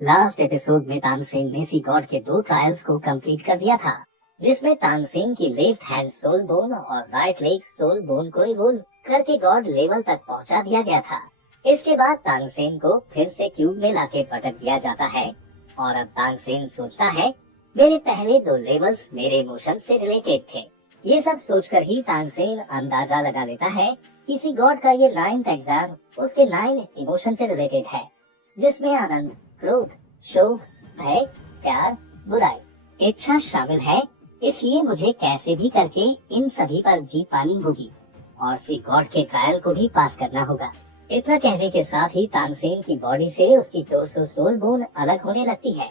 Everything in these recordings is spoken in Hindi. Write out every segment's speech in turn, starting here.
लास्ट एपिसोड में तानसेन ने सी गॉड के 2 ट्रायल्स को कंप्लीट कर दिया था, जिसमें तानसेन की लेफ्ट हैंड सोल बोन और राइट लेग सोल बोन को इवोल्व करके गॉड लेवल तक पहुंचा दिया गया था। इसके बाद तानसेन को फिर से क्यूब में लाके पटक दिया जाता है और अब तानसेन सोचता है मेरे पहले 2 लेवल्स मेरे इमोशन से रिलेटेड थे। ये सब सोचकर ही तानसेन अंदाजा लगा लेता है कि सी गॉड का ये 9th एग्जाम उसके 9 इमोशन से रिलेटेड है, जिसमें आनंद, क्रोध, शोक, भय, प्यार, बुराई, इच्छा शामिल है। इसलिए मुझे कैसे भी करके इन सभी पर जीत पानी होगी और सी गॉड के ट्रायल को भी पास करना होगा। इतना कहने के साथ ही तानसेन की बॉडी से उसकी टोर्सो सोल बोन अलग होने लगती है,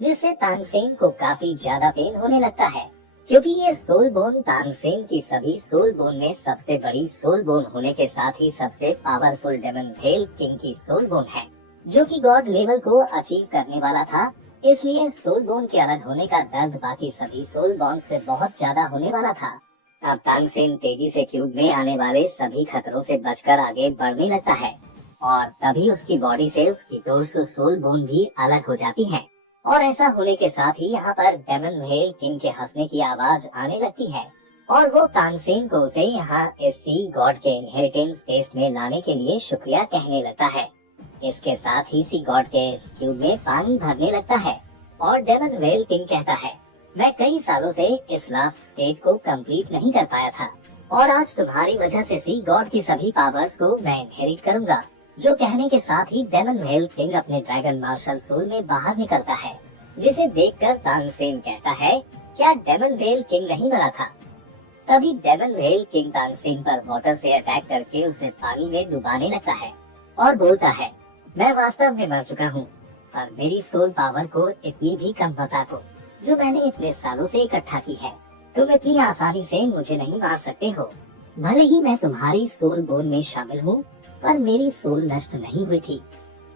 जिससे तानसेन को काफी ज्यादा पेन होने लगता है, क्योंकि ये सोल बोन तानसेन की सभी सोल बोन में सबसे बड़ी सोल बोन होने के साथ ही सबसे पावरफुल डेमन भेल किंग की सोल बोन है, जो कि गॉड लेवल को अचीव करने वाला था। इसलिए सोल बोन के अलग होने का दर्द बाकी सभी सोल बोन से बहुत ज्यादा होने वाला था। अब तानसेन तेजी से क्यूब में आने वाले सभी खतरों से बचकर आगे बढ़ने लगता है और तभी उसकी बॉडी से उसकी टोर्सो सोल बोन भी अलग हो जाती है। और ऐसा होने के साथ ही यहाँ पर डेमन भेल किंग के हंसने की आवाज आने लगती है और वो तानसेन को उसे यहाँ इस सी गॉड के इनहेरिटेंस टेस्ट में लाने के लिए शुक्रिया कहने लगता है। इसके साथ ही सी गॉड के इस क्यूब में पानी भरने लगता है और डेमन भेल किंग कहता है मैं कई सालों से इस लास्ट स्टेज को कंप्लीट नहीं कर पाया था और आज तुम्हारी वजह से सी गॉड की सभी पावर्स को मैं इनहेरिट करूंगा। जो कहने के साथ ही डेमन भेल किंग अपने ड्रैगन मार्शल सोल में बाहर निकलता है, जिसे देखकर तानसेन कहता है क्या डेमन भेल किंग नहीं मरा था। तभी डेमन भेल किंग तानसेन पर वाटर से अटैक करके उसे पानी में डुबाने लगता है और बोलता है मैं वास्तव में मर चुका हूँ, पर मेरी सोल पावर को इतनी भी कम मत आंको जो मैंने इतने सालों से इकट्ठा की है। तुम इतनी आसानी से मुझे नहीं मार सकते हो। भले ही मैं तुम्हारी सोल बोन में शामिल हूँ, पर मेरी सोल नष्ट नहीं हुई थी।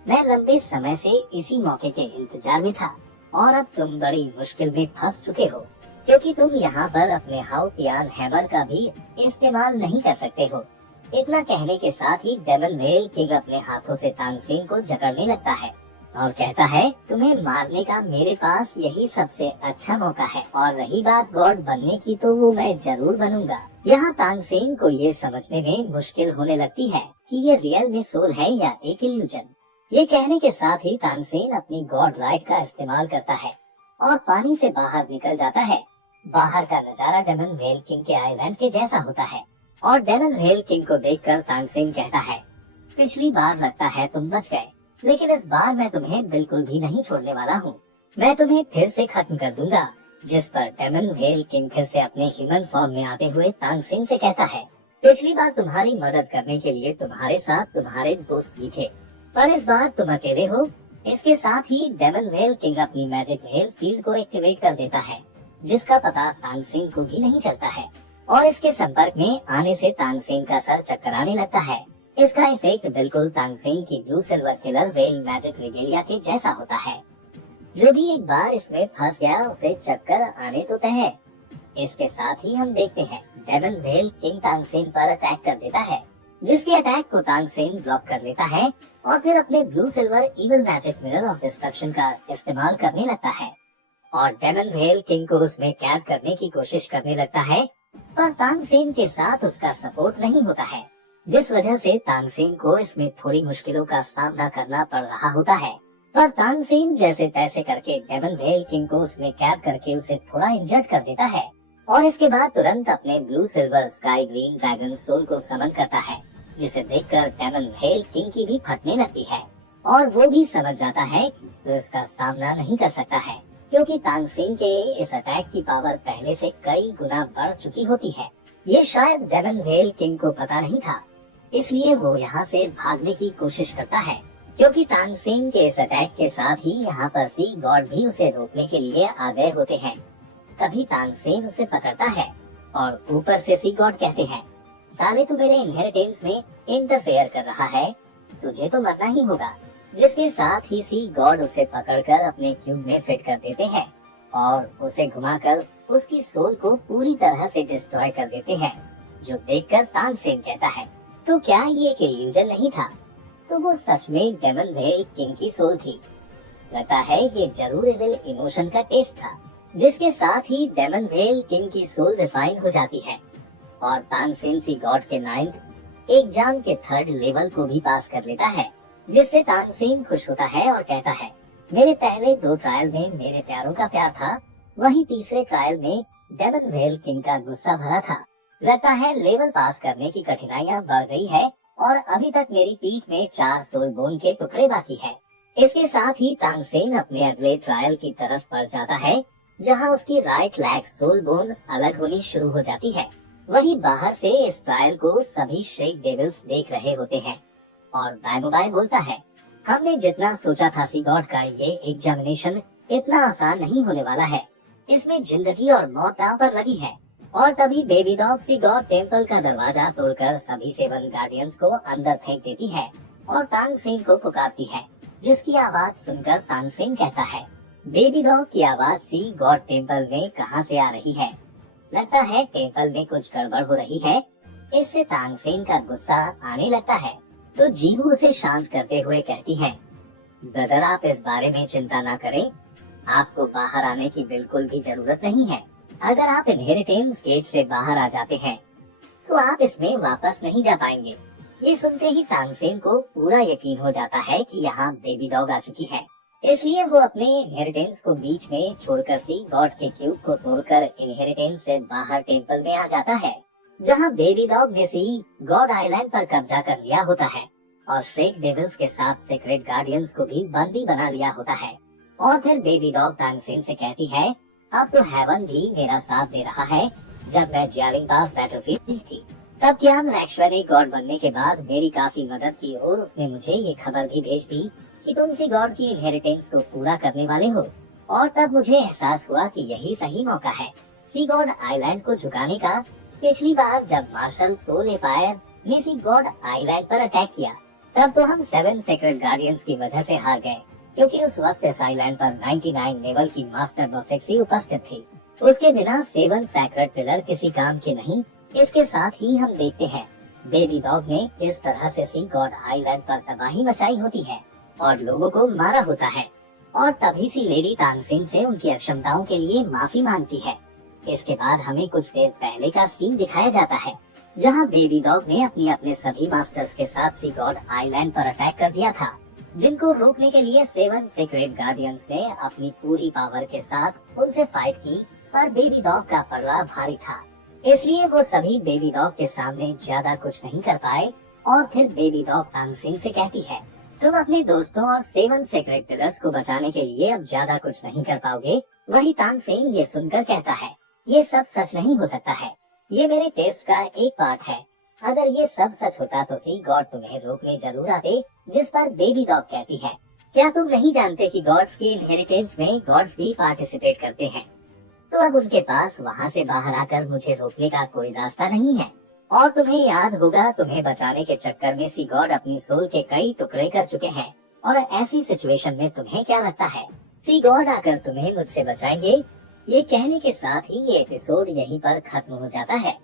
मैं लंबे समय से इसी मौके के इंतजार में था और अब तुम बड़ी मुश्किल में फंस चुके हो, क्योंकि तुम यहाँ पर अपने हाउटियान हैमर का भी इस्तेमाल नहीं कर सकते हो। इतना कहने के साथ ही डेमन भेल किंग अपने हाथों से तानसेन को जकड़ने लगता है और कहता है तुम्हें मारने का मेरे पास यही सबसे अच्छा मौका है, और रही बात गॉड बनने की तो वो मैं जरूर बनूंगा। यहाँ तानसेन को ये समझने में मुश्किल होने लगती है कि ये रियल में सोल है या एक इल्यूजन। ये कहने के साथ ही तानसेन अपनी गॉड राइट का इस्तेमाल करता है और पानी से बाहर निकल जाता है। बाहर का नजारा डेमन भेल किंग के आइलैंड के जैसा होता है और डेमन भेल किंग को देखकर तानसेन कहता है पिछली बार लगता है तुम बच गए, लेकिन इस बार मैं तुम्हें बिल्कुल भी नहीं छोड़ने वाला हूँ। मैं तुम्हें फिर से खत्म कर दूंगा। जिस पर डेमन भेल किंग फिर से अपने ह्यूमन फॉर्म में आते हुए तानसेन से कहता है पिछली बार तुम्हारी मदद करने के लिए तुम्हारे साथ तुम्हारे दोस्त भी थे, पर इस बार तुम अकेले हो। इसके साथ ही डेमन भेल किंग अपनी मैजिक भेल फील्ड को एक्टिवेट कर देता है, जिसका पता तानसेन को भी नहीं चलता है और इसके संपर्क में आने से तानसेन का सर चक्कराने लगता है। इसका इफेक्ट बिल्कुल तानसेन की blue silver killer whale magic रिगेलिया के जैसा होता है। जो भी एक बार इसमें फंस गया उसे चक्कर आने तो तय है। इसके साथ ही हम देखते हैं डेमन भेल किंग तानसेन पर अटैक कर देता है, जिसके अटैक को तानसेन ब्लॉक कर लेता है और फिर अपने blue silver evil magic mirror of destruction का इस्तेमाल करने लगता है और डेमन भेल किंग को उसमें कैद करने की कोशिश करने लगता है, पर तानसेन के साथ उसका सपोर्ट नहीं होता है, जिस वजह से तानसेन को इसमें थोड़ी मुश्किलों का सामना करना पड़ रहा होता है। पर तानसेन जैसे तैसे करके डेमन भेल किंग को उसमें कैद करके उसे थोड़ा इंजर्ड कर देता है और इसके बाद तुरंत अपने blue silver sky green dragon soul को समन करता है, जिसे देखकर डेमन भेल किंग की भी फटने लगती है और वो भी समझ जाता है कि वो इसका सामना नहीं कर सकता है, क्योंकि तानसेन के इस अटैक की पावर पहले से कई गुना बढ़ चुकी होती है। ये शायद डेमन भेल किंग को पता नहीं था, इसलिए वो यहाँ से भागने की कोशिश करता है, क्योंकि तानसेन के इस अटैक के साथ ही यहाँ पर सी गॉड भी उसे रोकने के लिए आ गए होते हैं। तभी तानसेन उसे पकड़ता है और ऊपर से सी गॉड कहते हैं साले तू मेरे इनहेरिटेंस में इंटरफेयर कर रहा है, तुझे तो मरना ही होगा। जिसके साथ ही सी गॉड उसे पकड़कर अपने क्यूब में फिट कर देते हैं और उसे घुमाकर उसकी सोल को पूरी तरह से डिस्ट्रॉय कर देते हैं, जो देखकर तानसेन कहता है तो क्या ये एक इल्यूजन नहीं था, तो वो सच में डेमन भेल किंग की सोल थी। लगता है ये जरूर दिल इमोशन का टेस्ट था, जिसके साथ ही डेमन वेल किंग की सोल रिफाइन हो जाती है और तानसेन सी गॉड के 9th एग्जाम के 3rd लेवल को भी पास कर लेता है, जिससे तानसेन खुश होता है और कहता है, मेरे पहले 2 ट्रायल में मेरे प्यारों का प्यार था, वहीं तीसरे ट्रायल में डेमन वेल किंग का गुस्सा भरा था। लगता है लेवल पास करने की कठिनाइयां बढ़ गई है और अभी तक मेरी पीठ में 4 सोल बोन के टुकड़े बाकी है। इसके साथ ही तानसेन अपने अगले ट्रायल की तरफ बढ़ जाता है, जहां उसकी राइट लेग सोल बोन अलग होनी शुरू हो जाती है। वहीं बाहर से इस ट्रायल को सभी श्रेक डेविल्स देख रहे होते हैं और दाइमोबाई बोलता है, हमने जितना सोचा था सी गॉड का ये एग्जामिनेशन इतना आसान नहीं होने वाला है, इसमें जिंदगी और मौत दांव पर लगी है। और तभी बेबी डॉग सी गॉड टेम्पल का दरवाजा तोड़कर सभी 7 गार्डियंस को अंदर फेंक देती है और तानसेन को पुकारती है, जिसकी आवाज सुनकर तानसेन कहता है, बेबी डॉग की आवाज सी गॉड टेम्पल में कहां से आ रही है? लगता है टेम्पल में कुछ गड़बड़ हो रही है। इससे तानसेन का गुस्सा आने लगता है, तो जीवू उसे शांत करते हुए कहती है, ब्रदर आप इस बारे में चिंता ना करें, आपको बाहर आने की बिल्कुल भी जरूरत नहीं है। अगर आप इनहेरिटेंस गेट से बाहर आ जाते हैं तो आप इसमें वापस नहीं जा पाएंगे। ये सुनते ही तानसेन को पूरा यकीन हो जाता है कि यहाँ बेबी डॉग आ चुकी है, इसलिए वो अपने इनहेरिटेंस को बीच में छोड़कर सी गॉड के क्यूब को तोड़कर इनहेरिटेंस से बाहर टेम्पल में आ जाता है, जहाँ बेबी डॉग ने सी गॉड आइलैंड पर कब्जा कर लिया होता है और श्रेक डेविल्स के साथ सीक्रेट गार्डियंस को भी बंदी बना लिया होता है। और फिर बेबी डॉग तानसेन से कहती है, अब तो हेवन भी मेरा साथ दे रहा है। जब मैं ज्यालिंग पास बैटलफील्ड थी तब कियान लैक्श्वर ने गॉड बनने के बाद मेरी काफी मदद की और उसने मुझे ये खबर भी भेज दी कि तुम सी गॉड की इनहेरिटेंस को पूरा करने वाले हो। और तब मुझे एहसास हुआ कि यही सही मौका है सी गॉड आइलैंड को झुकाने का। पिछली बार जब मार्शल सोल एम्पायर ने सी गॉड आइलैंड पर अटैक किया तब तो हम 7 सीक्रेट गार्डियंस की वजह से हार गए, क्योंकि उस वक्त इस आइलैंड पर 99 लेवल की मास्टर नोसेक्सी उपस्थित थी। उसके बिना 7 सैक्रेड पिलर किसी काम के नहीं। इसके साथ ही हम देखते हैं बेबी डॉग ने किस तरह से सी गॉड आइलैंड पर तबाही मचाई होती है और लोगों को मारा होता है। और तभी सी लेडी तानसेन से उनकी अक्षमताओं के लिए माफी मांगती है। इसके बाद हमें कुछ देर पहले का सीन दिखाया जाता है, जहां बेबी डॉग ने अपने सभी मास्टर्स के साथ सी गॉड आइलैंड पर अटैक कर दिया था, जिनको रोकने के लिए 7 सीक्रेट गार्डियंस ने अपनी पूरी पावर के साथ उनसे फाइट की, पर बेबी डॉग का पलड़ा भारी था, इसलिए वो सभी बेबी डॉग के सामने ज्यादा कुछ नहीं कर पाए। और फिर बेबी डॉग तानसेन से कहती है, तुम अपने दोस्तों और 7 सीक्रेट पिलर्स को बचाने के लिए अब ज्यादा कुछ नहीं कर पाओगे। वही तानसेन ये सुनकर कहता है, ये सब सच नहीं हो सकता है, ये मेरे टेस्ट का एक पार्ट है। अगर ये सब सच होता तो सी गॉड तुम्हें रोकने जरूर आते। जिस पर बेबी डॉग कहती है, क्या तुम नहीं जानते कि गॉड्स की इनहेरिटेंस में गॉड्स भी पार्टिसिपेट करते हैं? तो अब उनके पास वहाँ से बाहर आकर मुझे रोकने का कोई रास्ता नहीं है। और तुम्हें याद होगा, तुम्हें बचाने के चक्कर में सी गॉड अपनी सोल के कई टुकड़े कर चुके हैं। और ऐसी सिचुएशन में तुम्हें क्या लगता है सी गॉड आकर तुम्हें मुझसे बचाएंगे? ये कहने के साथ ही ये एपिसोड यहीं पर खत्म हो जाता है।